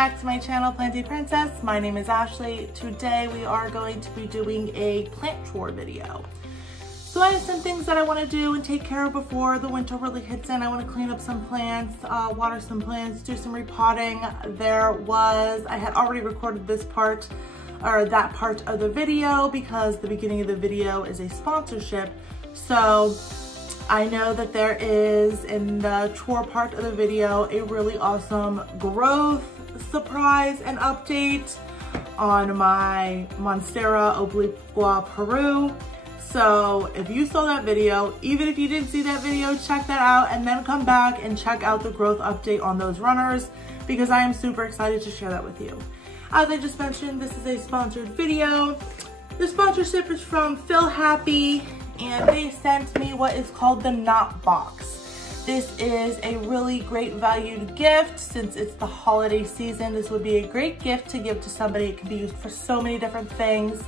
back to my channel, Planty Princess. My name is Ashley. Today we are going to be doing a plant chore video. So I have some things that I want to do and take care of before the winter really hits in. I want to clean up some plants, water some plants, do some repotting. I had already recorded this part, or that part of the video, because the beginning of the video is a sponsorship. So I know that there is, in the chore part of the video, a really awesome growth surprise and update on my Monstera Obliqua Peru. So if you saw that video, even if you didn't see that video, check that out and then come back and check out the growth update on those runners, because I am super excited to share that with you. As I just mentioned, this is a sponsored video. The sponsorship is from Phil Happy, and they sent me what is called the KNOTBOX. This is a really great valued gift. Since it's the holiday season, this would be a great gift to give to somebody. It can be used for so many different things.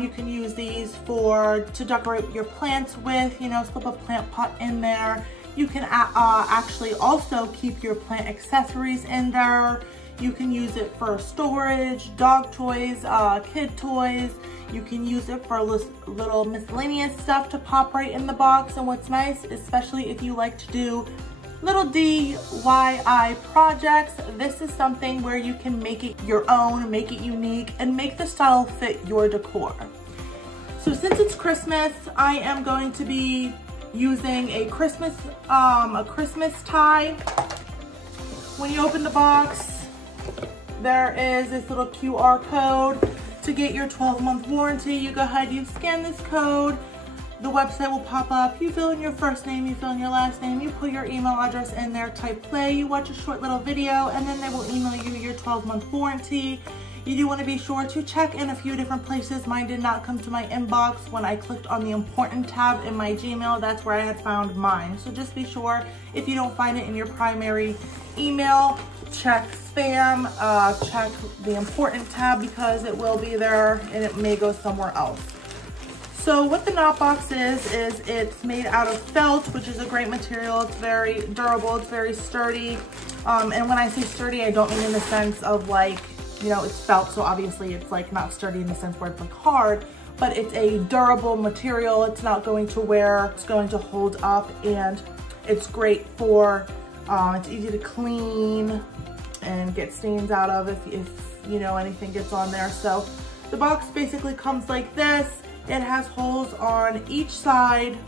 You can use these to decorate your plants with, you know, slip a plant pot in there. You can actually also keep your plant accessories in there. You can use it for storage, dog toys, kid toys. You can use it for little miscellaneous stuff to pop right in the box. And what's nice, especially if you like to do little DIY projects, this is something where you can make it your own, make it unique, and make the style fit your decor. So since it's Christmas, I am going to be using a Christmas tie. When you open the box, there is this little QR code to get your 12-month warranty. You go ahead, you scan this code, the website will pop up, you fill in your first name, you fill in your last name, you put your email address in there, type play, you watch a short little video, and then they will email you your 12-month warranty. You do want to be sure to check in a few different places. Mine did not come to my inbox. When I clicked on the important tab in my Gmail, that's where I had found mine. So just be sure, if you don't find it in your primary email, check spam, check the important tab, because it will be there and it may go somewhere else. So what the KNOTBOX is it's made out of felt, which is a great material. It's very durable, it's very sturdy. And when I say sturdy, I don't mean in the sense of like, you know, it's felt, so obviously it's like not sturdy in the sense where it's like hard, but it's a durable material. It's not going to wear, it's going to hold up, and it's great for, it's easy to clean and get stains out of if you know anything gets on there. So the box basically comes like this. It has holes on each side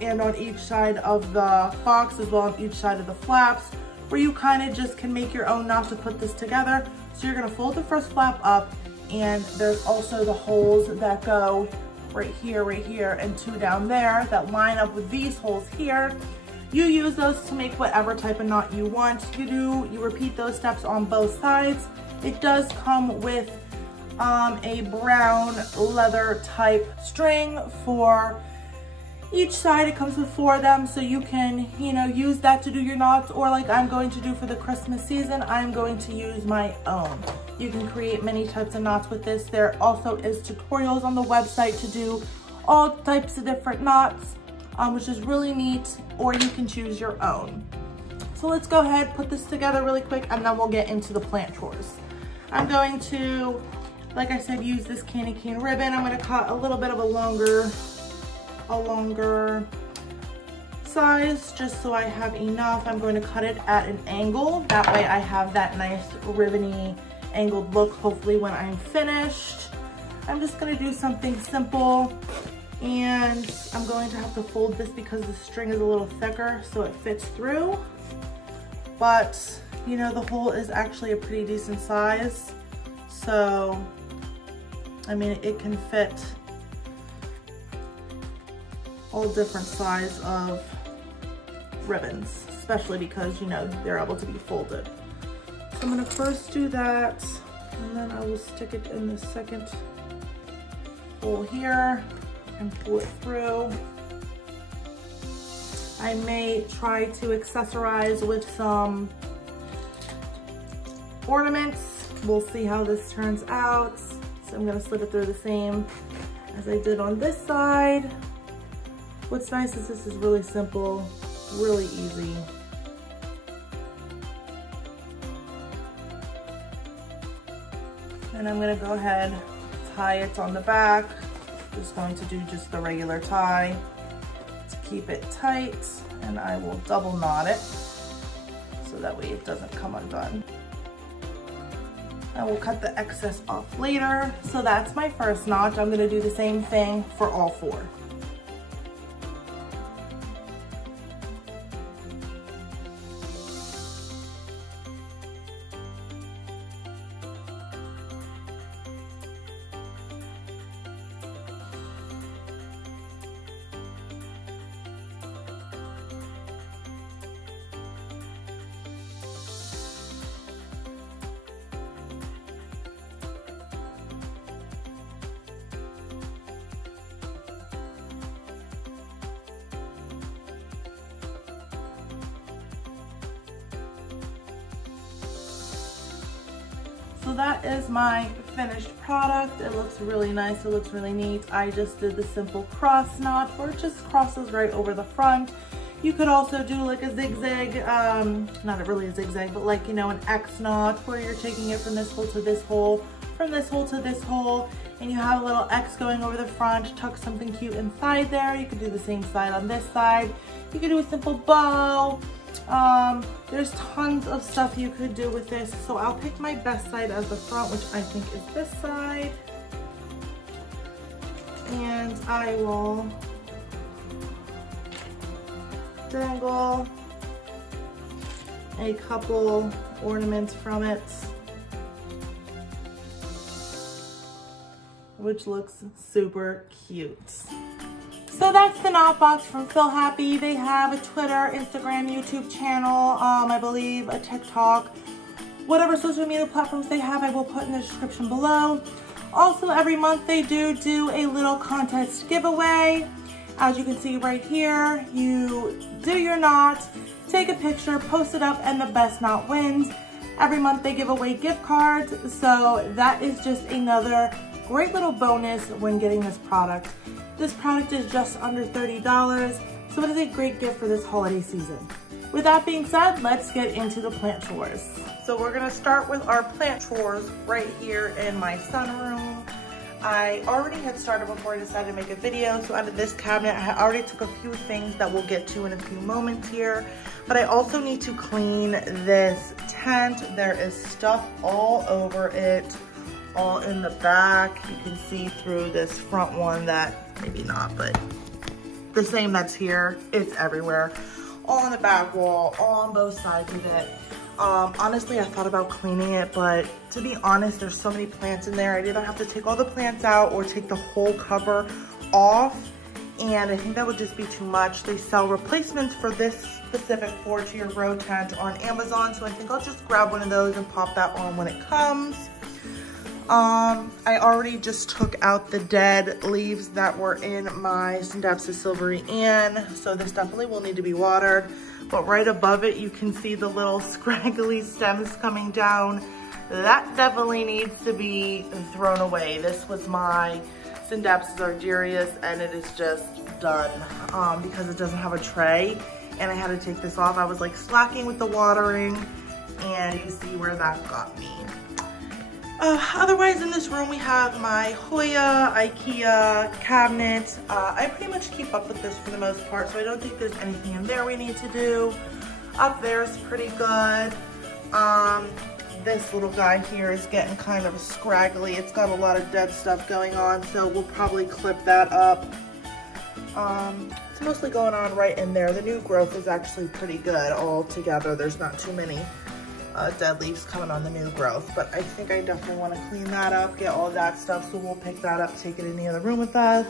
and on each side of the box, as well as each side of the flaps, where you kind of just can make your own knot to put this together. So you're gonna fold the first flap up, and there's also the holes that go right here, and two down there that line up with these holes here. You use those to make whatever type of knot you want. You repeat those steps on both sides. It does come with a brown leather type string for each side. It comes with 4 of them, so you can, you know, use that to do your knots, or like I'm going to do for the Christmas season, I'm going to use my own. You can create many types of knots with this. There also is tutorials on the website to do all types of different knots, which is really neat, or you can choose your own. So let's go ahead, put this together really quick, and then we'll get into the plant chores. I'm going to, like I said, use this candy cane ribbon. I'm going to cut a little bit of a longer size, just so I have enough. I'm going to cut it at an angle. That way I have that nice ribbony angled look, hopefully, when I'm finished. I'm just going to do something simple, and I'm going to have to fold this because the string is a little thicker so it fits through. But, you know, the hole is actually a pretty decent size. So, I mean, it can fit all different size of ribbons, especially because, you know, they're able to be folded. So I'm gonna first do that, and then I will stick it in the second hole here and pull it through. I may try to accessorize with some ornaments. We'll see how this turns out. So I'm gonna slip it through the same as I did on this side. What's nice is this is really simple, really easy. And I'm gonna go ahead, tie it on the back. Just going to do just the regular tie to keep it tight, and I will double knot it so that way it doesn't come undone. I will cut the excess off later. So that's my first notch. I'm gonna do the same thing for all 4. So that is my finished product. It looks really nice, it looks really neat. I just did the simple cross knot where it just crosses right over the front. You could also do like a zigzag, not really a zigzag, but like, you know, an X knot where you're taking it from this hole to this hole, from this hole to this hole, and you have a little X going over the front, tuck something cute inside there. You could do the same side on this side. You could do a simple bow. There's tons of stuff you could do with this. So I'll pick my best side as the front, which I think is this side. And I will dangle a couple ornaments from it, which looks super cute. So that's the knot box from Feel Happy. They have a Twitter, Instagram, YouTube channel, I believe a TikTok. Whatever social media platforms they have, I will put in the description below. Also, every month they do a little contest giveaway. As you can see right here, you do your knot, take a picture, post it up, and the best knot wins. Every month they give away gift cards, so that is just another great little bonus when getting this product. This product is just under $30, so it is a great gift for this holiday season. With that being said, let's get into the plant chores. So we're gonna start with our plant chores right here in my sunroom. I already had started before I decided to make a video, so out of this cabinet, I already took a few things that we'll get to in a few moments here, but I also need to clean this tent. There is stuff all over it, all in the back. You can see through this front one that, maybe not, but the same that's here, it's everywhere. All on the back wall, all on both sides of it. Honestly, I thought about cleaning it, but to be honest, there's so many plants in there. I'd either have to take all the plants out or take the whole cover off, and I think that would just be too much. They sell replacements for this specific 4-tier grow tent on Amazon, so I think I'll just grab one of those and pop that on when it comes. I already just took out the dead leaves that were in my Synapsis Silvery Ann, so this definitely will need to be watered. But right above it, you can see the little scraggly stems coming down. That definitely needs to be thrown away. This was my Synapsis Arderius, and it is just done because it doesn't have a tray, and I had to take this off. I was like slacking with the watering, and you see where that got me. Otherwise, in this room, we have my Hoya IKEA cabinet. I pretty much keep up with this for the most part, so I don't think there's anything in there we need to do. Up there is pretty good. This little guy here is getting kind of scraggly. It's got a lot of dead stuff going on, so we'll probably clip that up. It's mostly going on right in there. The new growth is actually pretty good all together. There's not too many dead leaves coming on the new growth, but I think I definitely want to clean that up, get all that stuff, so we'll pick that up, take it in the other room with us.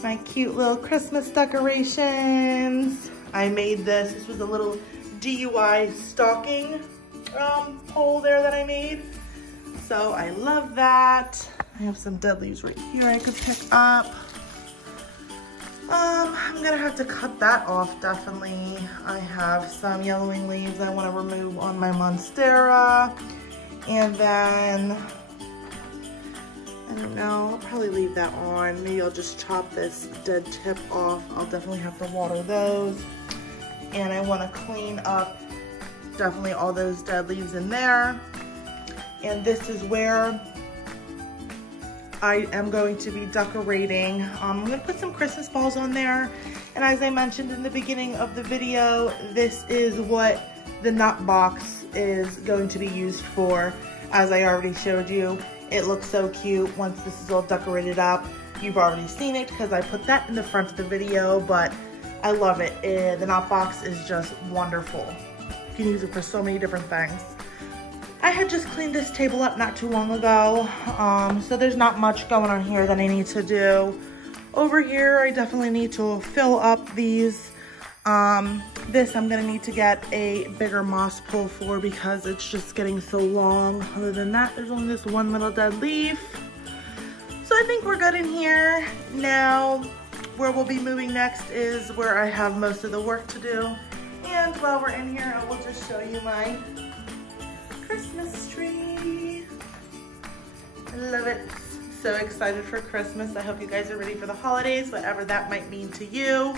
My cute little Christmas decorations. I made this. This was a little DIY stocking pole there that I made, so I love that. I have some dead leaves right here I could pick up. I'm gonna have to cut that off, definitely. I have some yellowing leaves I want to remove on my Monstera. And then, I don't know, I'll probably leave that on. Maybe I'll just chop this dead tip off. I'll definitely have to water those. And I want to clean up definitely all those dead leaves in there. And this is where I am going to be decorating. I'm gonna put some Christmas balls on there. And as I mentioned in the beginning of the video, this is what the knot box is going to be used for. As I already showed you, it looks so cute once this is all decorated up. You've already seen it because I put that in the front of the video, but I love it. The knot box is just wonderful. You can use it for so many different things. I had just cleaned this table up not too long ago, so there's not much going on here that I need to do. Over here, I definitely need to fill up these. This I'm gonna need to get a bigger moss pull for because it's just getting so long. Other than that, there's only this one little dead leaf. So I think we're good in here. Now, where we'll be moving next is where I have most of the work to do. And while we're in here, I will just show you my Christmas tree. I love it. So excited for Christmas. I hope you guys are ready for the holidays, whatever that might mean to you.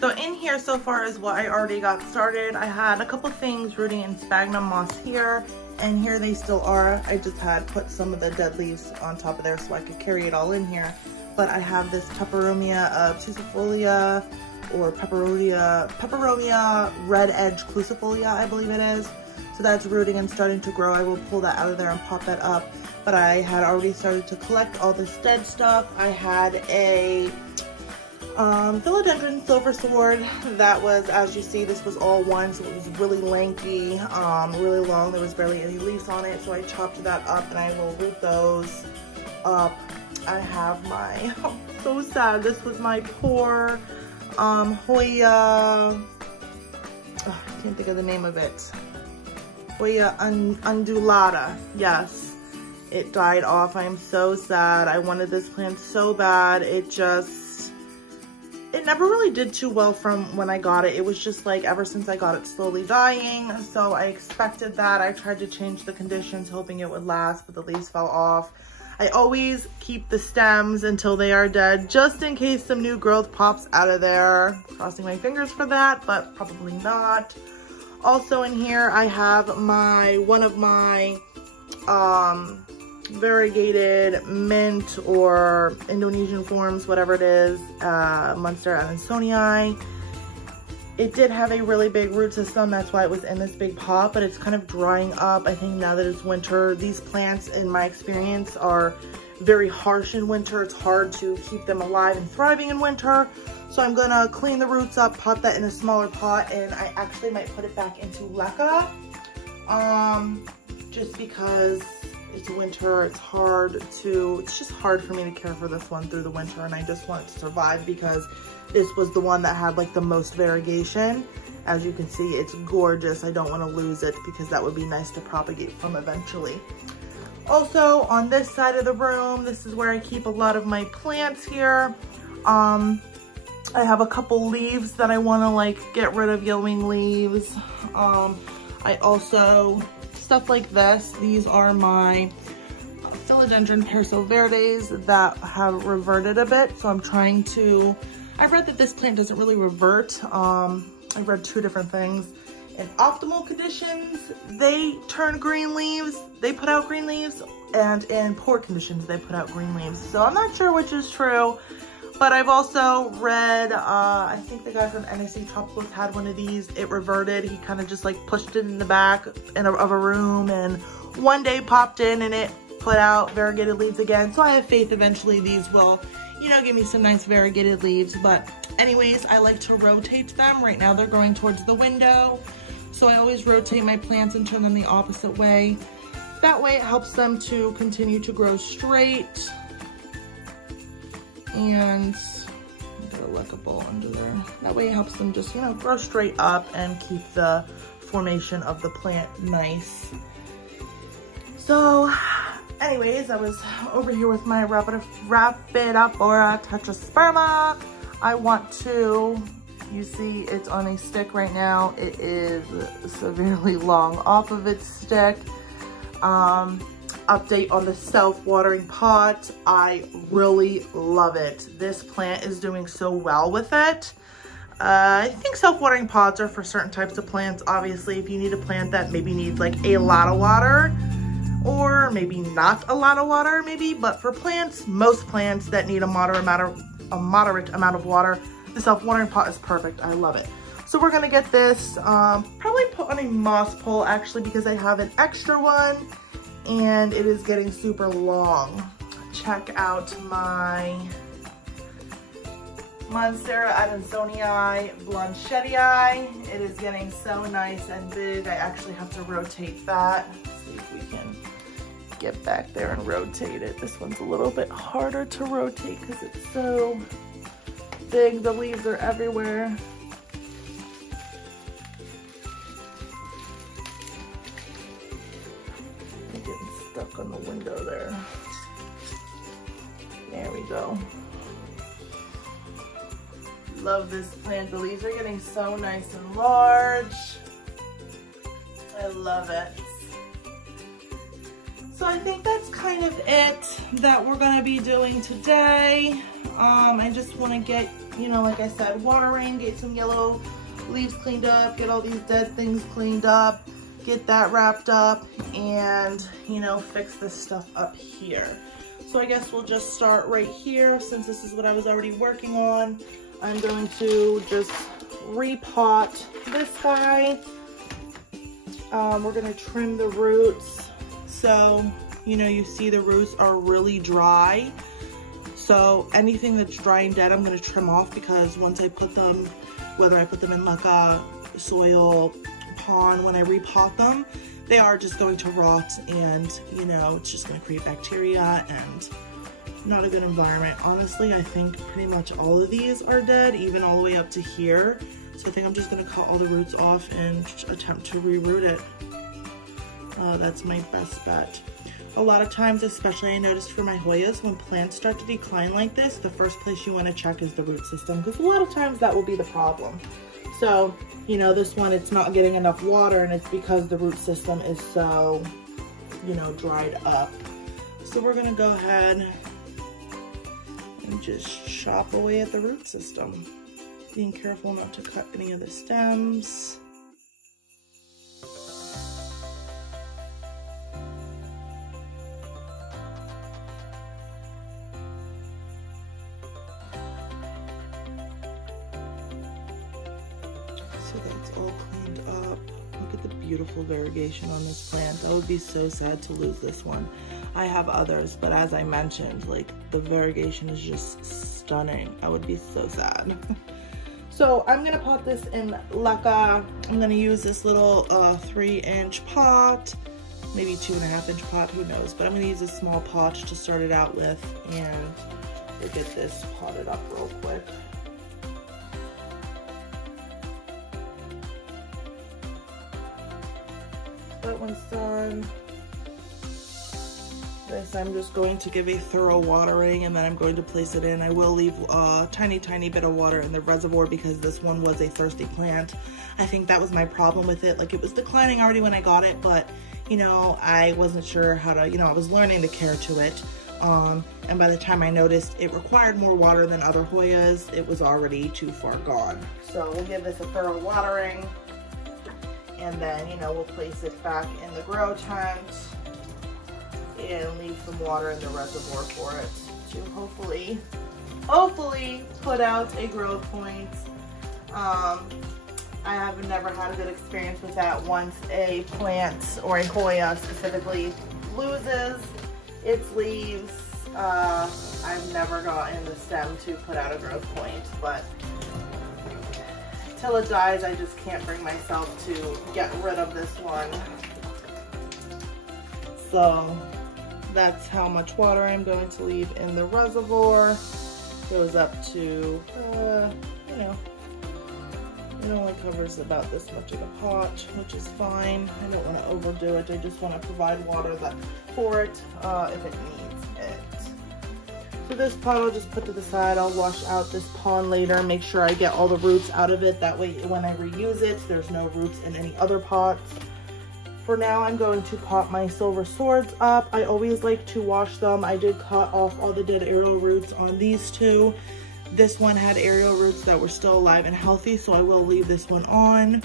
So in here so far is what I already got started. I had a couple things rooting in sphagnum moss here, and here they still are. I just had put some of the dead leaves on top of there so I could carry it all in here. But I have this peperomia obtusifolia or peperomia red edge clusifolia, I believe it is. So that's rooting and starting to grow. I will pull that out of there and pop that up. But I had already started to collect all this dead stuff. I had a Philodendron silver sword that was, as you see, this was all one, so it was really lanky, really long. There was barely any leaves on it, so I chopped that up and I will root those up. I have my, oh, so sad, this was my poor Hoya, I can't think of the name of it. Hoya undulata, yes. It died off. I am so sad. I wanted this plant so bad. It never really did too well from when I got it. It was just like ever since I got it slowly dying. So I expected that. I tried to change the conditions hoping it would last, but the leaves fell off. I always keep the stems until they are dead just in case some new growth pops out of there. Crossing my fingers for that, but probably not. Also in here I have one of my variegated mint or Indonesian forms, whatever it is, Monstera Obliqua. It did have a really big root system, that's why it was in this big pot, but it's kind of drying up. I think now that it's winter, these plants in my experience are very harsh in winter. It's hard to keep them alive and thriving in winter. So I'm gonna clean the roots up, pop that in a smaller pot, and I actually might put it back into leca, just because it's winter, it's just hard for me to care for this one through the winter, and I just want it to survive because this was the one that had like the most variegation. As you can see, it's gorgeous. I don't want to lose it because that would be nice to propagate from eventually. Also on this side of the room, this is where I keep a lot of my plants here. I have a couple leaves that I want to like get rid of, yellowing leaves. I also, stuff like this, these are my Philodendron Perso Verdes that have reverted a bit. So I'm trying to, I read that this plant doesn't really revert. I've read two different things. In optimal conditions, they turn green leaves, they put out green leaves, and in poor conditions, they put out green leaves. So I'm not sure which is true, but I've also read, I think the guy from NOTBOX had one of these. It reverted. He kind of just like pushed it in the back of a room and one day popped in and it put out variegated leaves again. So I have faith eventually these will, you know, give me some nice variegated leaves. But anyways, I like to rotate them. Right now they're growing towards the window. So I always rotate my plants and turn them the opposite way. That way it helps them to continue to grow straight. And get a leckable under there. That way it helps them just, you know, grow straight up and keep the formation of the plant nice. So anyways, I was over here with my Rapidopora Tetrasperma. I want to, you see it's on a stick right now. It is severely long off of its stick. Update on the self-watering pot. I really love it. This plant is doing so well with it. I think self-watering pots are for certain types of plants. Obviously, if you need a plant that maybe needs like a lot of water, or maybe not a lot of water maybe, but for plants, most plants that need a moderate amount of water, the self-watering pot is perfect. I love it. So we're gonna get this, probably put on a moss pole actually, because I have an extra one and it is getting super long. Check out my Monstera Blanchettii. It is getting so nice and big. I actually have to rotate that. Let's see if we can get back there and rotate it. This one's a little bit harder to rotate because it's so big. The leaves are everywhere. I'm getting stuck on the window there. There we go. Love this plant. The leaves are getting so nice and large. I love it. So I think that's kind of it that we're gonna be doing today. I just wanna get, you know, like I said, watering, get some yellow leaves cleaned up, get all these dead things cleaned up, get that wrapped up, and, you know, fix this stuff up here. So I guess we'll just start right here since this is what I was already working on. I'm going to just repot this guy. We're gonna trim the roots. So, you know, you see the roots are really dry. So anything that's dry and dead, I'm gonna trim off, because once I put them, whether I put them in like a soil pond, when I repot them, they are just going to rot, and, you know, it's just gonna create bacteria and not a good environment. Honestly, I think pretty much all of these are dead, even all the way up to here. So I think I'm just gonna cut all the roots off and attempt to reroot it. That's my best bet. A lot of times, especially I noticed for my Hoyas, when plants start to decline like this, the first place you wanna check is the root system, because a lot of times that will be the problem. So, you know, this one, it's not getting enough water, and it's because the root system is so, you know, dried up. So we're gonna go ahead and just chop away at the root system. Being careful not to cut any of the stems. So that's all cleaned up. Look at the beautiful variegation on this plant. I would be so sad to lose this one. I have others, but as I mentioned, like, the variegation is just stunning. I would be so sad. So I'm gonna pot this in leca. I'm gonna use this little 3-inch pot, maybe 2.5-inch pot, who knows, but I'm gonna use a small pot to start it out with, and we'll get this potted up real quick. That one's done. This I'm just going to give a thorough watering, and then I'm going to place it in. I will leave a tiny bit of water in the reservoir because this one was a thirsty plant. I think that was my problem with it. Like, it was declining already when I got it, but, you know, I wasn't sure how to, you know, I was learning to care to it. And by the time I noticed it required more water than other Hoyas, it was already too far gone. So we'll give this a thorough watering, and then, you know, we'll place it back in the grow tent and leave some water in the reservoir for it to hopefully put out a growth point. I have never had a good experience with that. Once a plant, or a Hoya specifically, loses its leaves, I've never gotten the stem to put out a growth point, but till it dies, I just can't bring myself to get rid of this one. So that's how much water I'm going to leave in the reservoir. Goes up to, you know, it only covers about this much of the pot, which is fine. I don't want to overdo it. I just want to provide water for it if it needs it. So this pot I'll just put to the side. I'll wash out this pond later, make sure I get all the roots out of it. That way when I reuse it, there's no roots in any other pots. For now, I'm going to pot my silver swords up. I always like to wash them. I did cut off all the dead aerial roots on these two. This one had aerial roots that were still alive and healthy, so I will leave this one on.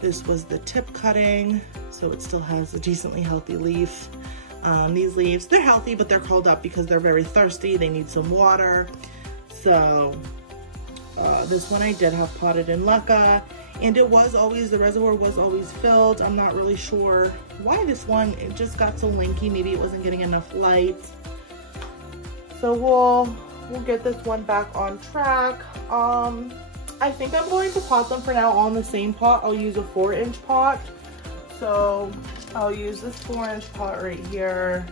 This was the tip cutting, so it still has a decently healthy leaf. These leaves, they're healthy, but they're curled up because they're very thirsty. They need some water. So this one I did have potted in LGECON, and it was always, the reservoir was always filled. I'm not really sure why this one, it just got so linky. Maybe it wasn't getting enough light. So we'll get this one back on track. I think I'm going to pot them for now all in the same pot. I'll use a 4-inch pot. So I'll use this 4-inch pot right here.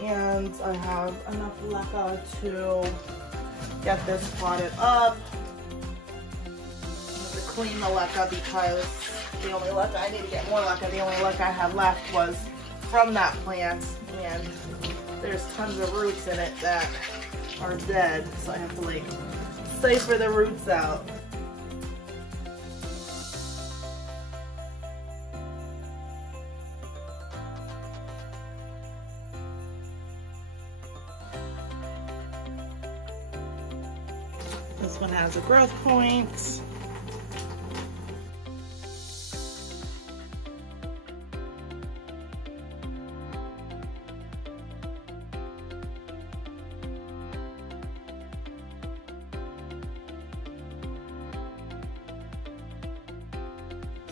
And I have enough LGECON to get this potted up. I'm going to clean the LGECON because the only LGECON, I need to get more LGECON. The only LGECON I had left was from that plant, and there's tons of roots in it that are dead. So I have to like siphon the roots out. This one has a growth point.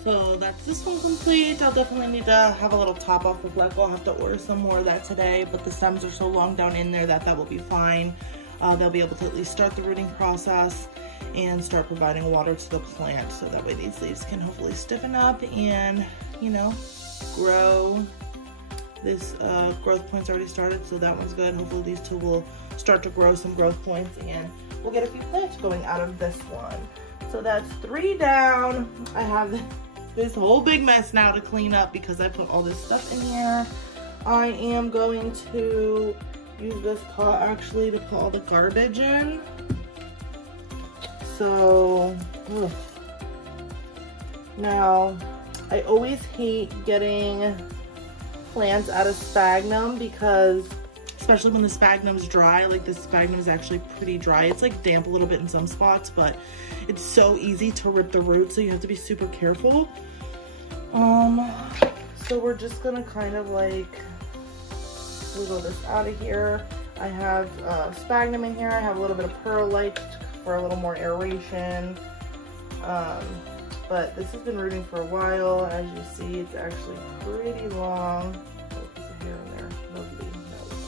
So that's this one complete. I'll definitely need to have a little top off with LGECON. I'll have to order some more of that today, but the stems are so long down in there that will be fine. They'll be able to at least start the rooting process and start providing water to the plant, so that way these leaves can hopefully stiffen up and, you know, grow. This growth point's already started, so that one's good. Hopefully these two will start to grow some growth points and we'll get a few plants going out of this one. So that's 3 down. I have this whole big mess now to clean up because I put all this stuff in here. I am going to use this pot actually to put all the garbage in. So, now I always hate getting plants out of sphagnum because, especially when the sphagnum's dry, like this sphagnum is actually pretty dry. It's like damp a little bit in some spots, but it's so easy to rip the roots, so you have to be super careful. So we're just gonna kind of like wiggle this out of here. I have sphagnum in here. I have a little bit of perlite for a little more aeration. But this has been rooting for a while. As you see, it's actually pretty long. Oh, there's a hair in there. Lovely. That was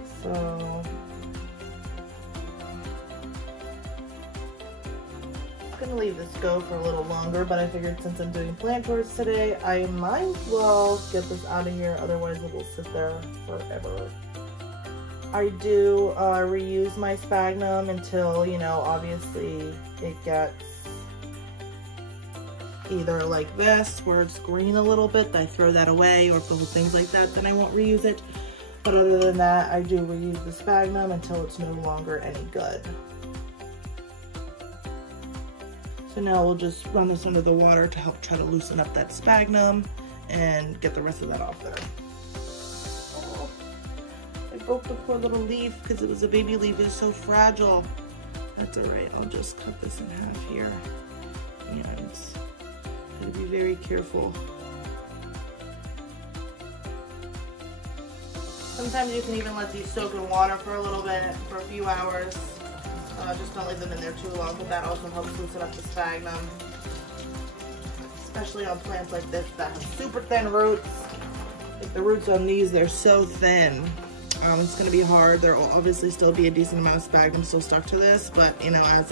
really. So I'm gonna leave this go for a little longer, but I figured since I'm doing plant chores today, I might as well get this out of here, otherwise it will sit there forever. I do reuse my sphagnum until, you know, obviously it gets either like this, where it's green a little bit, I throw that away, or if the whole thing's like that, then I won't reuse it. But other than that, I do reuse the sphagnum until it's no longer any good. So now we'll just run this under the water to help try to loosen up that sphagnum and get the rest of that off there. Oh, I broke the poor little leaf because it was a baby leaf. It's so fragile. That's all right. I'll just cut this in half here. And gotta be very careful. Sometimes you can even let these soak in water for a little bit, for a few hours. Just don't leave them in there too long, but that also helps loosen up the sphagnum. Especially on plants like this that have super thin roots. Like the roots on these, they're so thin. It's gonna be hard. There will obviously still be a decent amount of sphagnum still stuck to this, but you know, as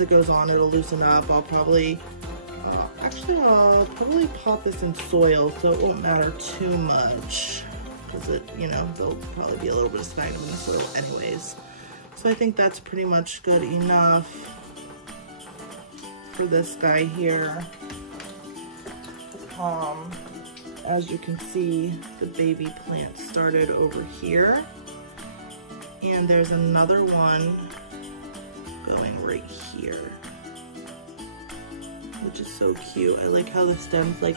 it goes on, it'll loosen up. I'll probably pot this in soil, so it won't matter too much. Because it, you know, there'll probably be a little bit of sphagnum in the soil anyways. So I think that's pretty much good enough for this guy here. As you can see, the baby plant started over here. And there's another one going right here, which is so cute. I like how the stem's like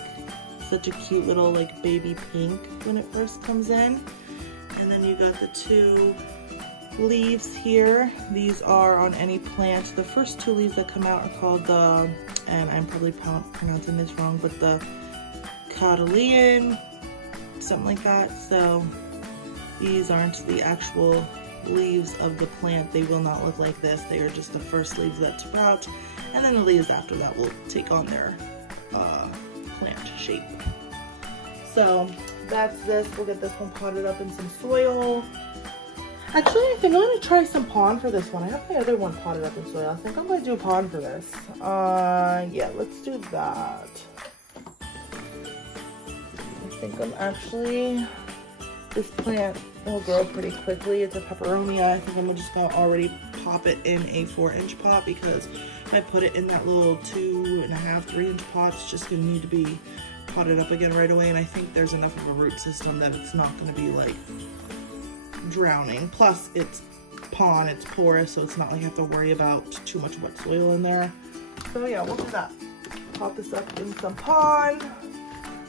such a cute little like baby pink when it first comes in. And then you got the two leaves here. These are on any plant. The first two leaves that come out are called the, and I'm probably pronouncing this wrong, but the Cotyledon, something like that. So these aren't the actual leaves of the plant. They will not look like this. They are just the first leaves that sprout, and then the leaves after that will take on their plant shape. So that's this. We'll get this one potted up in some soil. Actually, I think I'm going to try some pond for this one. I have the other one potted up in soil. I think I'm going to do a pond for this. Yeah, let's do that. I think I'm actually, this plant will grow pretty quickly. It's a peperonia. I think I'm just going to already pop it in a 4-inch pot, because if I put it in that little 2.5, 3-inch pot, it's just going to need to be potted up again right away. And I think there's enough of a root system that it's not going to be like drowning. Plus it's pond, it's porous, so it's not like I have to worry about too much wet soil in there. So yeah, we'll do that. Pop this up in some pond.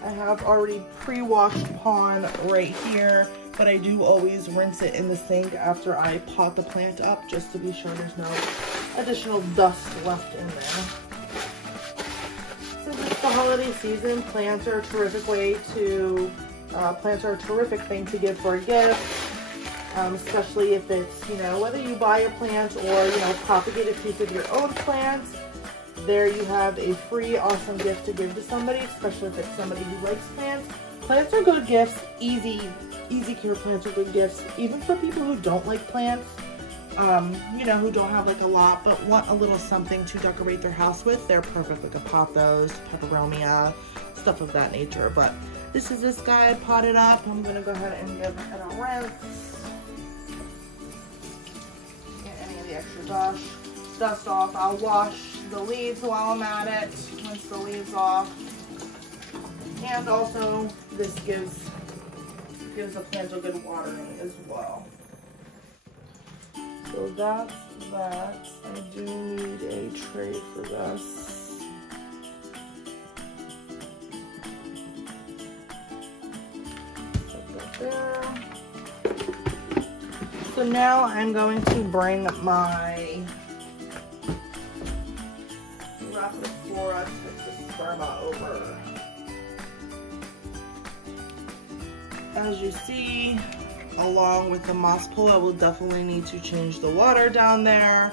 I have already pre-washed pond right here, but I do always rinse it in the sink after I pot the plant up, just to be sure there's no additional dust left in there. Since it's the holiday season, plants are a terrific way to, plants are a terrific thing to give for a gift. Especially if it's, you know, whether you buy a plant or, you know, propagate a piece of your own plant. There you have a free, awesome gift to give to somebody, especially if it's somebody who likes plants. Plants are good gifts. Easy care plants are good gifts, even for people who don't like plants. You know, who don't have like a lot, but want a little something to decorate their house with. They're perfect. Like a pothos, peperonia, stuff of that nature. But this is this guy potted up. I'm gonna go ahead and give it a rinse. Extra dust off. I'll wash the leaves while I'm at it, rinse the leaves off, and also this gives the plant a good watering as well. So that's that. I do need a tray for this. Put that there. So now I'm going to bring my Rapidiflora Sperma over. As you see, along with the moss pool, I will definitely need to change the water down there.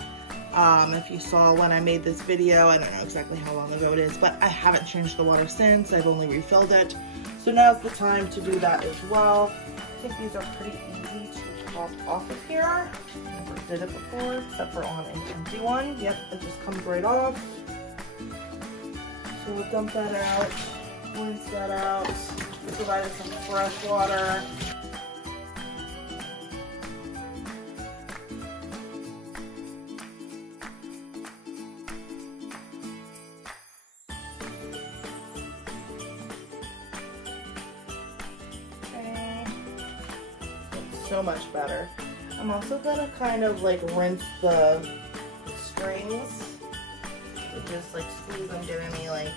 If you saw when I made this video, I don't know exactly how long ago it is, but I haven't changed the water since. I've only refilled it. So now's the time to do that as well. I think these are pretty easy to pop off of here. Never did it before, except for on an empty one. Yep, it just comes right off. So we'll dump that out, rinse that out, provide it some fresh water. So much better. I'm also gonna kind of like rinse the strings, so just like squeeze them, get any like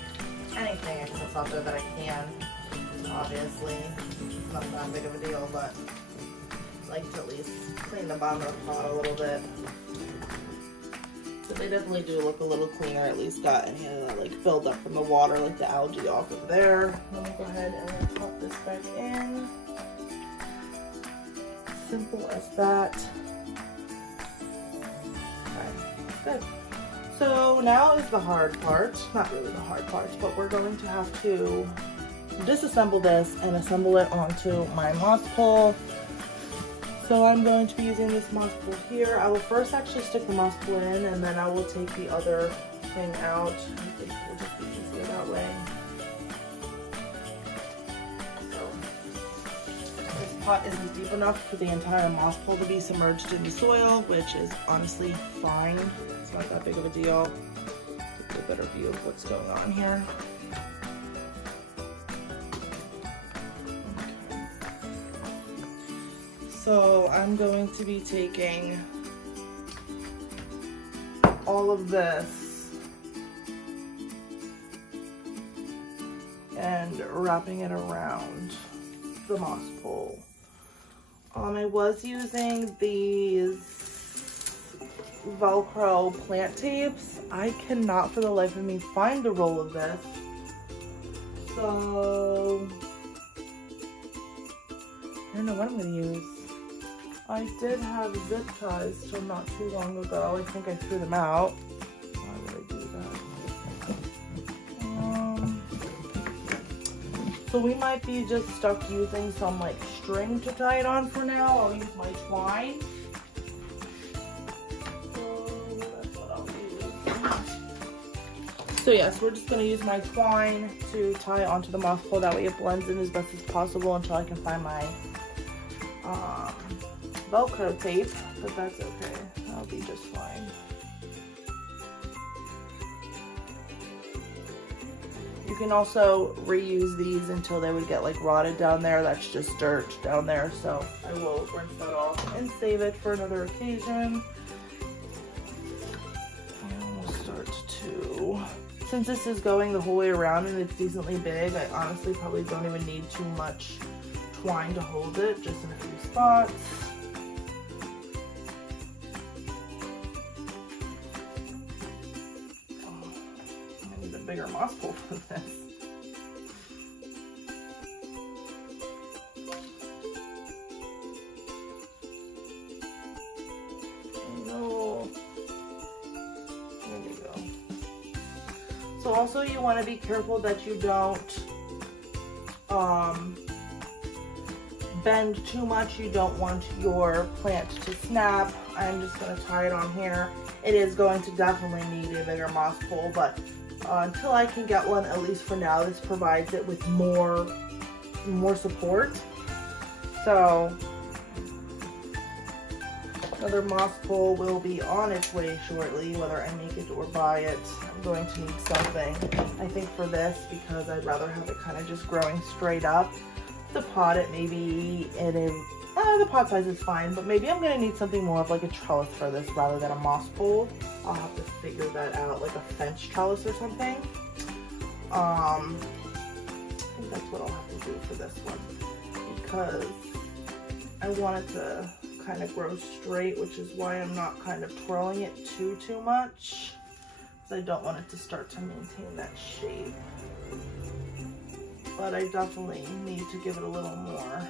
anything excess out there that I can. Obviously, it's not that big of a deal, but I like to at least clean the bottom of the pot a little bit. So they definitely do look a little cleaner. At least got any of that like build up from the water, like the algae off of there. Let me go ahead and pop this back in. Simple as that. Okay, good. So now is the hard part. Not really the hard part, but we're going to have to disassemble this and assemble it onto my moss pole. So I'm going to be using this moss pole here. I will first actually stick the moss pole in, and then I will take the other thing out. I think it will just be easier that way. Pot isn't deep enough for the entire moss pole to be submerged in the soil, which is honestly fine. It's not that big of a deal. Give you a better view of what's going on here. Okay. So I'm going to be taking all of this and wrapping it around the moss pole. I was using these Velcro plant tapes. I cannot for the life of me find the roll of this. So I don't know what I'm gonna use. I did have zip ties till not too long ago. I think I threw them out. Why would I do that? So we might be just stuck using some like string to tie it on for now. I'll use my twine. So yes, we're just gonna use my twine to tie onto the moss pole. That way it blends in as best as possible until I can find my Velcro tape, but that's okay. That'll be just fine. You can also reuse these until they would get like rotted down there. That's just dirt down there. So I will rinse that off and save it for another occasion. And we'll start to, since this is going the whole way around and it's decently big, I honestly probably don't even need too much twine to hold it, just in a few spots. I need a bigger moss pole for this. No. There we go. So also you want to be careful that you don't bend too much. You don't want your plant to snap. I'm just going to tie it on here. It is going to definitely need a bigger moss pole, but until I can get one, at least for now, this provides it with more support. So another moss pole will be on its way shortly, whether I make it or buy it. I'm going to need something, I think, for this, because I'd rather have it kind of just growing straight up. To pot it maybe in a, the pot size is fine, but maybe I'm gonna need something more of like a trellis for this rather than a moss pole. I'll have to figure that out, like a fence trellis or something. I think that's what I'll have to do for this one, because I want it to kind of grow straight, which is why I'm not kind of twirling it too much, because I don't want it to start to maintain that shape. But I definitely need to give it a little more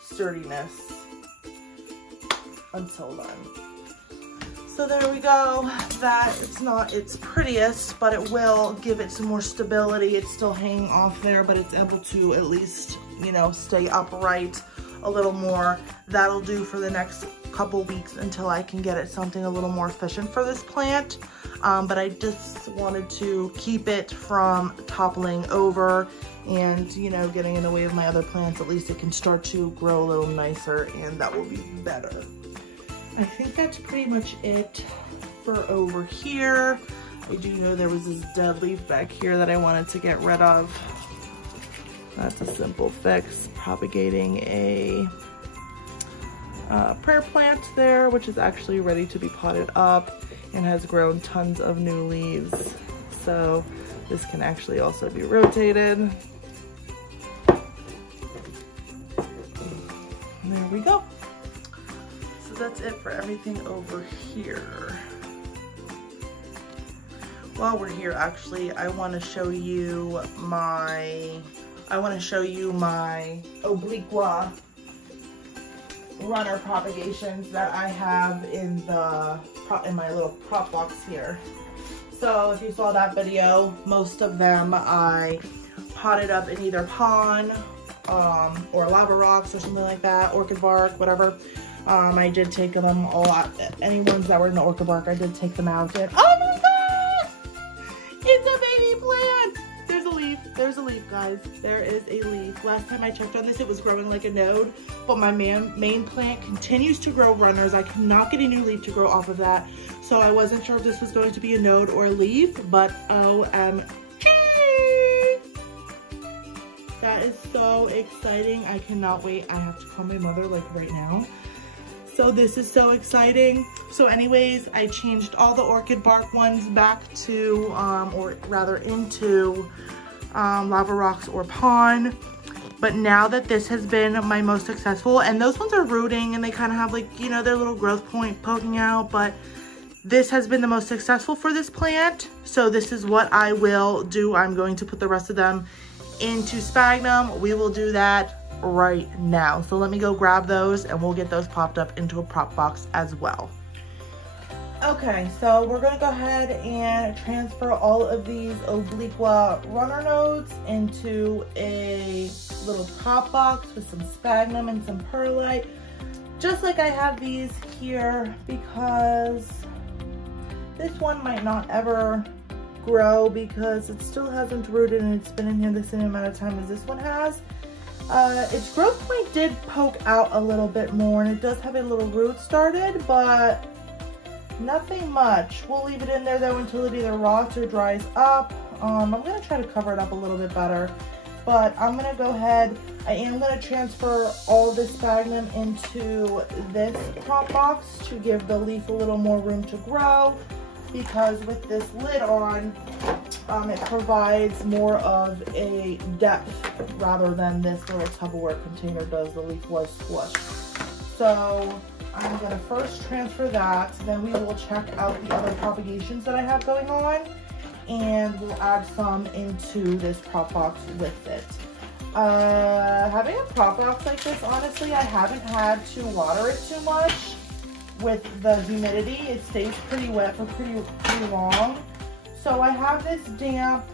sturdiness until then. So there we go. That it's not its prettiest, but it will give it some more stability. It's still hanging off there, but it's able to at least, you know, stay upright a little more. That'll do for the next couple weeks until I can get it something a little more efficient for this plant. But I just wanted to keep it from toppling over and, you know, getting in the way of my other plants. At least it can start to grow a little nicer, and that will be better. I think that's pretty much it for over here. I do know there was this dead leaf back here that I wanted to get rid of. That's a simple fix. Propagating a prayer plant there, which is actually ready to be potted up and has grown tons of new leaves. So this can actually also be rotated. And there we go. So that's it for everything over here. While we're here, actually, I want to show you my Obliqua runner propagations that I have in my little prop box here. So if you saw that video, most of them I potted up in either pon or lava rocks or something like that, orchid bark, whatever. I did take them a lot. Any ones that were in the orchid bark, I did take them out. And oh my god! It's a baby plant! There's a leaf, guys. There is a leaf. Last time I checked on this, it was growing like a node, but my main plant continues to grow runners. I cannot get a new leaf to grow off of that, so I wasn't sure if this was going to be a node or a leaf, but OMG! That is so exciting. I cannot wait. I have to call my mother like right now. So this is so exciting. So anyways, I changed all the orchid bark ones back to, or rather into lava rocks or pon. But now that this has been my most successful, and those ones are rooting and they kind of have like, you know, their little growth point poking out, but this has been the most successful for this plant. So this is what I will do. I'm going to put the rest of them into sphagnum. We will do that right now. So let me go grab those and we'll get those popped up into a prop box as well. Okay, so we're gonna go ahead and transfer all of these Obliqua runner nodes into a little prop box with some sphagnum and some perlite, just like I have these here, because this one might not ever grow because it still hasn't rooted and it's been in here the same amount of time as this one has. Its growth point did poke out a little bit more and it does have a little root started, but nothing much. We'll leave it in there though until it either rots or dries up. I'm gonna try to cover it up a little bit better, but I'm gonna go ahead. I am gonna transfer all this sphagnum into this prop box to give the leaf a little more room to grow, because with this lid on, it provides more of a depth rather than this little Tupperware container does. The leaf was squished. So I'm gonna first transfer that, then we will check out the other propagations that I have going on, and we'll add some into this prop box with it. Having a prop box like this, honestly, I haven't had to water it too much with the humidity. It stays pretty wet for pretty long. So I have this damp.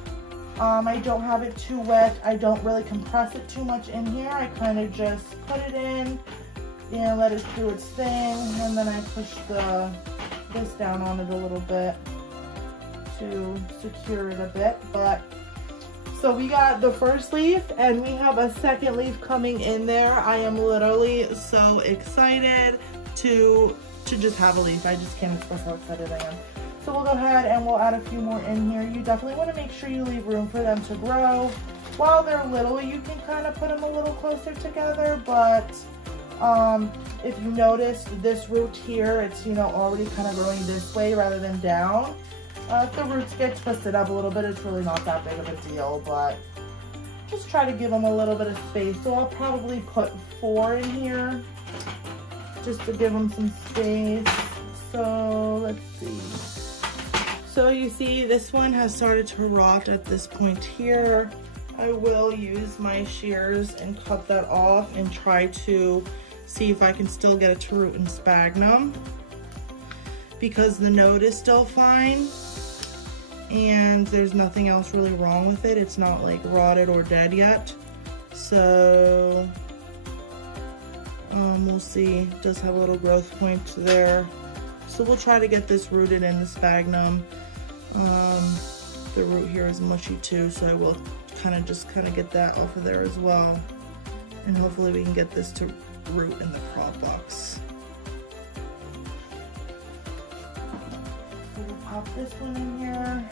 I don't have it too wet. I don't really compress it too much in here. I kind of just put it in and let it do its thing, and then I push this down on it a little bit to secure it a bit. But so we got the first leaf and we have a second leaf coming in there. I am literally so excited to just have a leaf. I just can't express how excited I am. So we'll go ahead and we'll add a few more in here. You definitely want to make sure you leave room for them to grow. While they're little, you can kind of put them a little closer together, but if you notice this root here, it's, you know, already kind of growing this way rather than down. If the roots get twisted up a little bit, it's really not that big of a deal, but just try to give them a little bit of space. So I'll probably put 4 in here just to give them some space. So let's see. So you see this one has started to rot at this point here. I will use my shears and cut that off and try to see if I can still get it to root in sphagnum, because the node is still fine and there's nothing else really wrong with it. It's not like rotted or dead yet. So we'll see. It does have a little growth point there. So we'll try to get this rooted in the sphagnum. The root here is mushy too, so I will kind of get that off of there as well. And hopefully we can get this to root in the prop box. So we'll pop this one in here.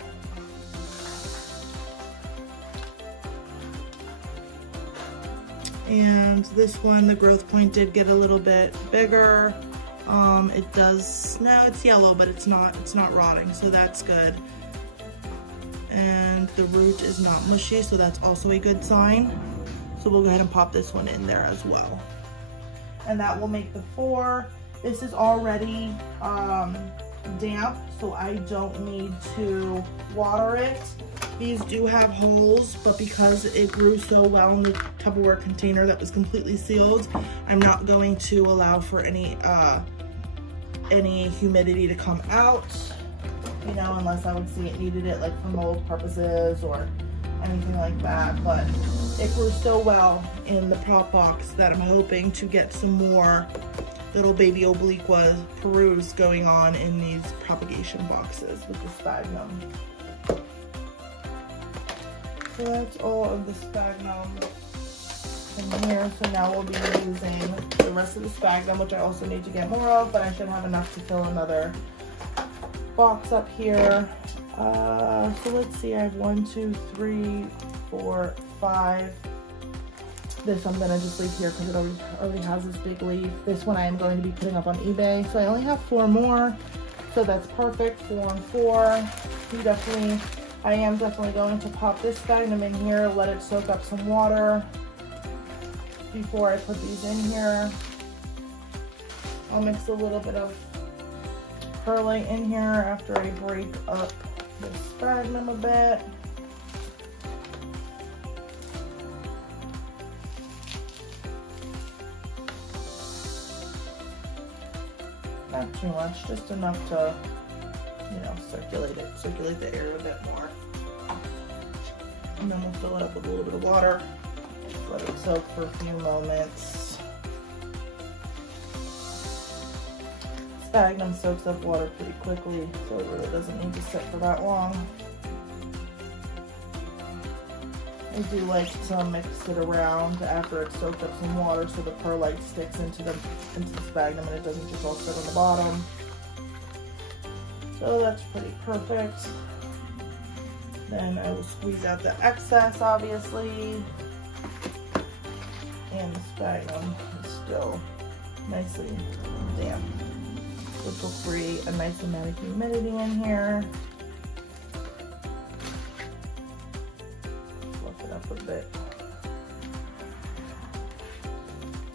And this one, the growth point did get a little bit bigger. It does, no, it's yellow, but it's not rotting, so that's good. And the root is not mushy, so that's also a good sign. So we'll go ahead and pop this one in there as well. And that will make the 4. This is already damp, so I don't need to water it. These do have holes, but because it grew so well in the Tupperware container that was completely sealed, I'm not going to allow for any humidity to come out, you know, unless I would see it needed it like for mold purposes or anything like that. But it grew so well in the prop box that I'm hoping to get some more little baby Obliqua Perus going on in these propagation boxes with the sphagnum. So that's all of the sphagnum in here. So now we'll be using the rest of the sphagnum, which I also need to get more of, but I should have enough to fill another box up here. So let's see, I have 1, 2, 3, 4, 5. This I'm gonna just leave here because it already has this big leaf. This one I am going to be putting up on eBay. So I only have 4 more. So that's perfect, 4 and 4. I am definitely going to pop this sphagnum in here, let it soak up some water. before I put these in here, I'll mix a little bit of perlite in here after I break up the sphagnum a bit. Not too much, just enough to, you know, circulate the air a bit more. And then we'll fill it up with a little bit of water. Let it soak for a few moments. Sphagnum soaks up water pretty quickly, so it really doesn't need to sit for that long. I do like to mix it around after it's soaked up some water so the perlite sticks into the sphagnum and it doesn't just all sit on the bottom. So that's pretty perfect. Then I will squeeze out the excess, obviously. And the sphagnum is still nicely damp, which will create a nice amount of humidity in here. Fluff it up a bit.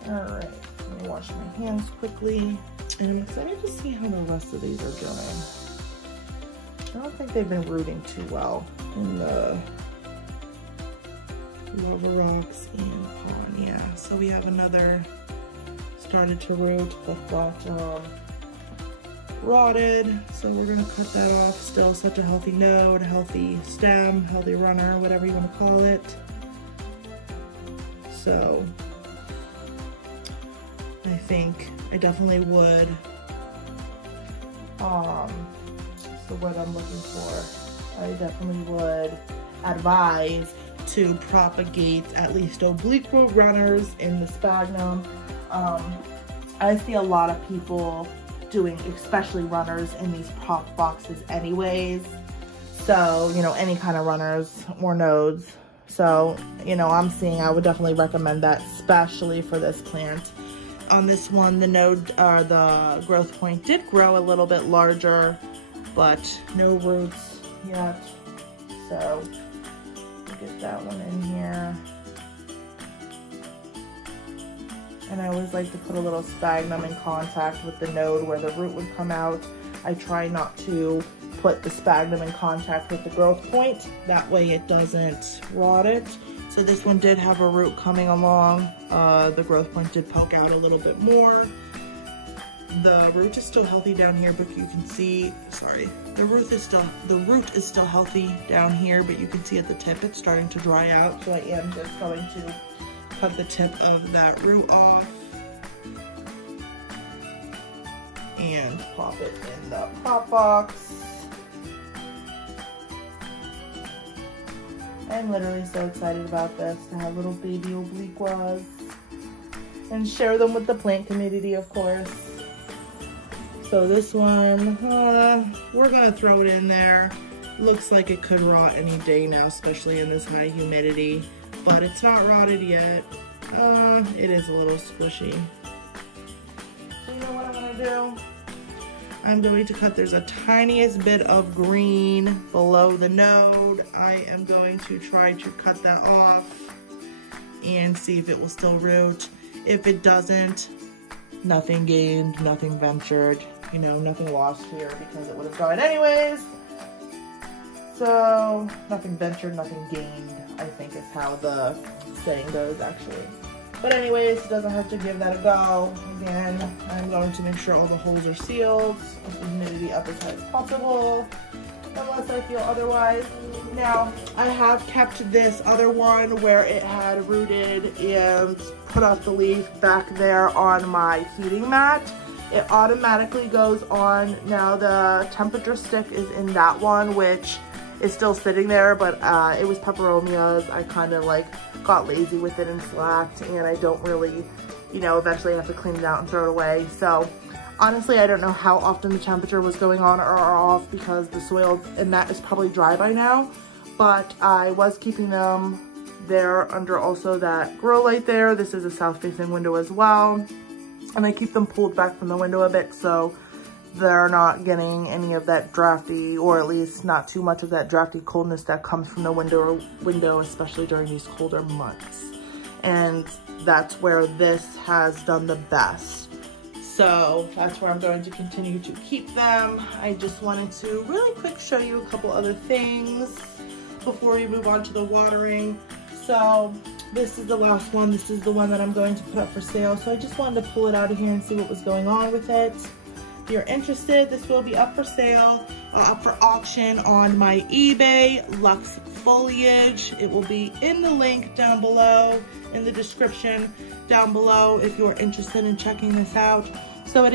All right, let me wash my hands quickly. And I'm excited to see how the rest of these are doing. I don't think they've been rooting too well in the lava rocks and pond. Yeah, so we have another started to root, but got rotted. So we're gonna cut that off. Still such a healthy node, healthy stem, healthy runner, whatever you want to call it. So I think I definitely would. So what I'm looking for, I definitely would advise to propagate at least obliqua runners in the sphagnum. I see a lot of people doing, especially runners in these prop boxes anyways. So, you know, any kind of runners or nodes. So, you know, I would definitely recommend that, especially for this plant. On this one, the node, the growth point did grow a little bit larger, but no roots yet. So get that one in here. And I always like to put a little sphagnum in contact with the node where the root would come out. I try not to put the sphagnum in contact with the growth point. That way it doesn't rot it. So this one did have a root coming along. The growth point did poke out a little bit more. The root is still healthy down here, but you can see, sorry, the root is still healthy down here, but you can see at the tip it's starting to dry out. So I am just going to cut the tip of that root off and pop it in the prop box. I'm literally so excited about this, to have little baby obliquas and share them with the plant community, of course. So this one, we're gonna throw it in there. Looks like it could rot any day now, especially in this high humidity, but it's not rotted yet. It is a little squishy. So you know what I'm gonna do? I'm going to cut, there's a tiniest bit of green below the node. I am going to try to cut that off and see if it will still root. If it doesn't, nothing gained, nothing ventured, you know, nothing lost here because it would have died anyways. So nothing ventured, nothing gained, I think is how the saying goes actually. But anyways, it doesn't hurt to give that a go. Again, I'm going to make sure all the holes are sealed, with the humidity up as high as possible, unless I feel otherwise. Now, I have kept this other one where it had rooted and put out the leaf back there on my heating mat. It automatically goes on. Now the temperature stick is in that one, which is still sitting there, but it was peperomias. I kind of like got lazy with it and slacked, and I don't really, you know, eventually I have to clean it out and throw it away. So honestly, I don't know how often the temperature was going on or off because the soil in that is probably dry by now, but I was keeping them there under also that grow light there. This is a south facing window as well, and I keep them pulled back from the window a bit so they're not getting any of that drafty, or at least not too much of that drafty coldness that comes from the window, especially during these colder months. and that's where this has done the best. So that's where I'm going to continue to keep them. I just wanted to really quick show you a couple other things before we move on to the watering. So this is the last one. This is the one that I'm going to put up for sale. So I just wanted to pull it out of here and see what was going on with it. If you're interested, this will be up for sale, up for auction on my eBay, Lux Foliage. It will be in the link down below, in the description down below if you're interested in checking this out. So it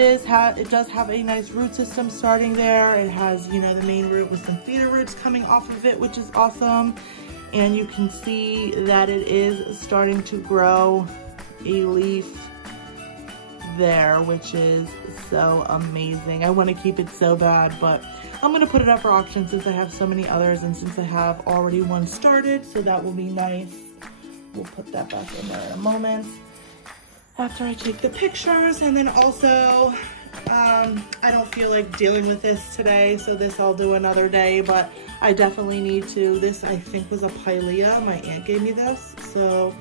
does have a nice root system starting there. It has, you know, the main root with some feeder roots coming off of it, which is awesome. And you can see that it is starting to grow a leaf there, which is so amazing. I want to keep it so bad, but I'm going to put it up for auction since I have so many others and since I have already one started, so that will be nice. We'll put that back in there in a moment after I take the pictures. And then also, I don't feel like dealing with this today, so this I'll do another day, but I definitely need to. This I think was a Pilea. My aunt gave me this, so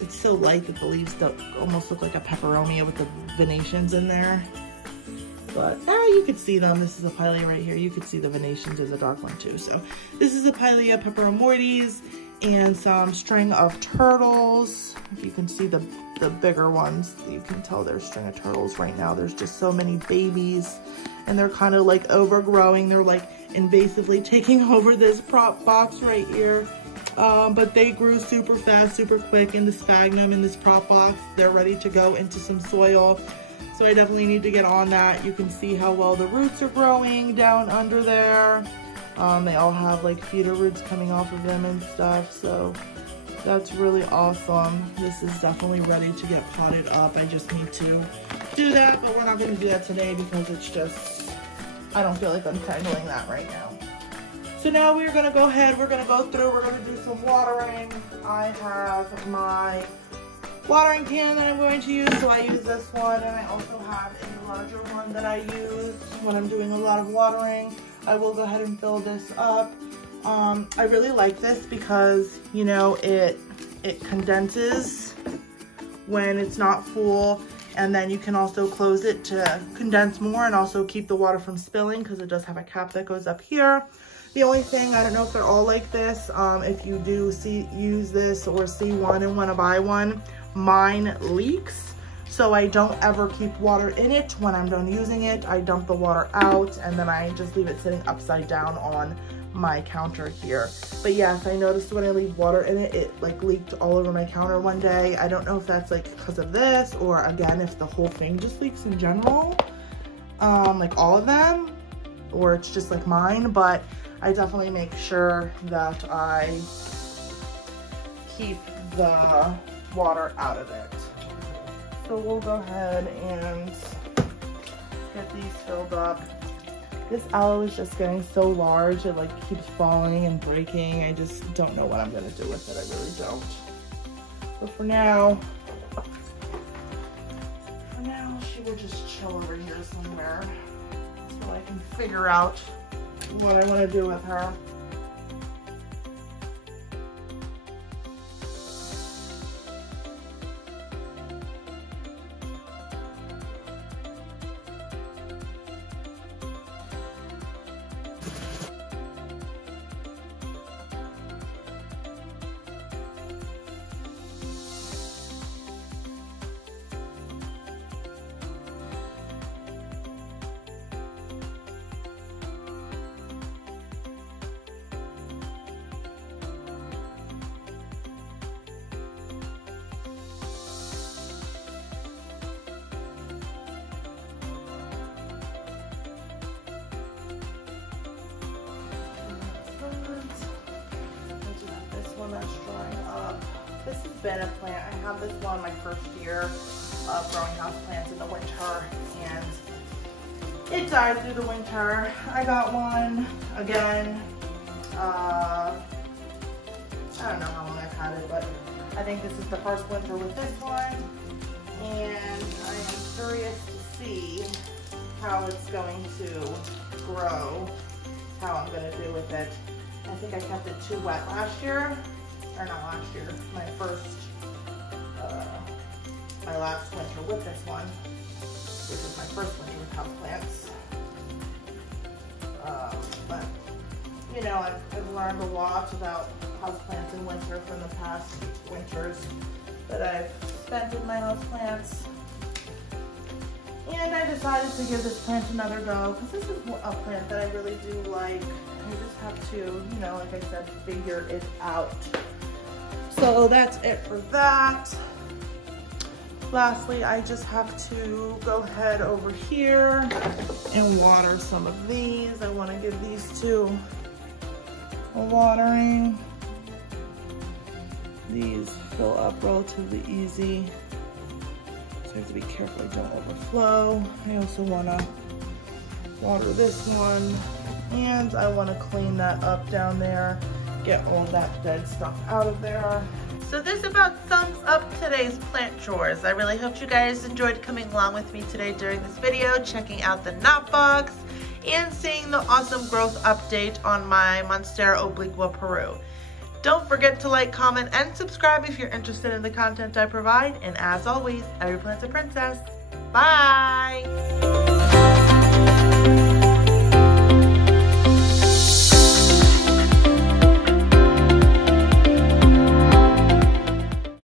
it's so light that the leaves don't almost look like a pepperoni with the venations in there. But you could see them. This is a Pilea right here. You could see the venations as a dark one too. So this is a Pilea Pepperomortes and some string of turtles. If you can see the bigger ones, you can tell there's string of turtles right now. There's just so many babies and they're kind of like overgrowing. They're like invasively taking over this prop box right here. But they grew super fast, super quick in the sphagnum in this prop box. They're ready to go into some soil. So I definitely need to get on that. You can see how well the roots are growing down under there. They all have like feeder roots coming off of them and stuff. So that's really awesome. This is definitely ready to get potted up. I just need to do that, but we're not going to do that today because it's just, I don't feel like I'm handling that right now. So now we're going to go ahead, we're going to go through, we're going to do some watering. I have my watering can that I'm going to use, so I use this one, and I also have a larger one that I use when I'm doing a lot of watering. I will go ahead and fill this up. I really like this because, you know, it condenses when it's not full, and then you can also close it to condense more and also keep the water from spilling because it does have a cap that goes up here. The only thing, I don't know if they're all like this, if you do use this or see one and want to buy one, mine leaks. So I don't ever keep water in it. When I'm done using it, I dump the water out and then I just leave it sitting upside down on my counter here. But yes, I noticed when I leave water in it, it like leaked all over my counter one day. I don't know if that's like because of this or again, if the whole thing just leaks in general, like all of them, or it's just like mine, but I definitely make sure that I keep the water out of it. So we'll go ahead and get these filled up. This aloe is just getting so large, it like keeps falling and breaking. I just don't know what I'm gonna do with it, I really don't. But for now she will just chill over here somewhere so I can figure out what I want to do with her. That's drying up. This has been a plant. I have this one my first year of growing house plants in the winter, and it died through the winter. I got one again. I don't know how long I've had it, but I think this is the first winter with this one, and I am curious to see how it's going to grow, how I'm going to do with it. I think I kept it too wet last year. or not last year, my last winter with this one, which is my first winter with houseplants. But you know, I've learned a lot about houseplants in winter from the past winters that I've spent with my houseplants. And I decided to give this plant another go because this is a plant that I really do like. I just have to, you know, like I said, figure it out. So that's it for that. Lastly, I just have to go ahead over here and water some of these. I want to give these two a watering. These fill up relatively easy. So I have to be careful I don't overflow. I also want to water this one, and I want to clean that up down there, get all that dead stuff out of there. So this about sums up today's plant chores. I really hope you guys enjoyed coming along with me today during this video, checking out the knotbox and seeing the awesome growth update on my Monstera Obliqua Peru. Don't forget to like, comment, and subscribe if you're interested in the content I provide. And as always, every plant's a princess. Bye!